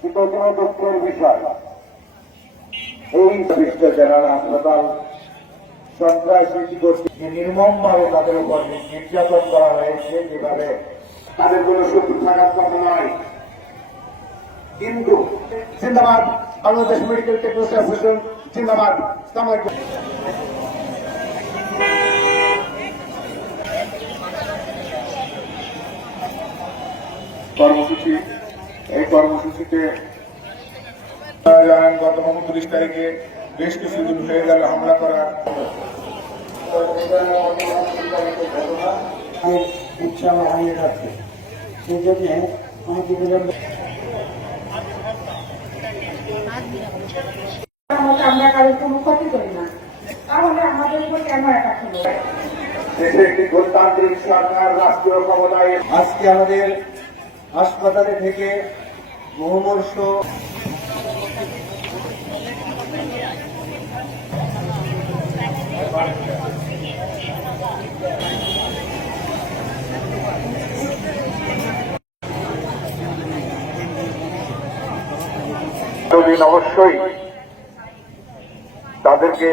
কিন্তু কোনো দুঃখের বিষয় এই বিশ্ব জেনারেল হাসপাতাল সন্ত্রাসী গোষ্ঠীকে নির্মমভাবে তাদের উপর নির্যাতন করা হয়েছে, যেভাবে তাদের কোনো শত্রু থাকার কথা নয়। কিন্তু জিন্দাবাদ বাংলাদেশ মেডিকেল টেকনিক্যাল অ্যাসোসিয়েশন, জিন্দাবাদ। কর্মসূচি, এই কর্মসূচিতে গত 29 তারিখে বেশ কিছুদিন হয়ে গেল হামলা করা উৎসাহ হারিয়ে যাচ্ছে। সেই জন্য আমরা কারোর কোনো ক্ষতি করি না, তাহলে আমাদের উপর কেন অ্যাটাক হলো? দেশে একটি গণতান্ত্রিক সরকার রাষ্ট্রীয় ক্ষমতায় আজকে আমাদের হাসপাতালে থেকে মুমূর্ষ অবশ্যই তাদেরকে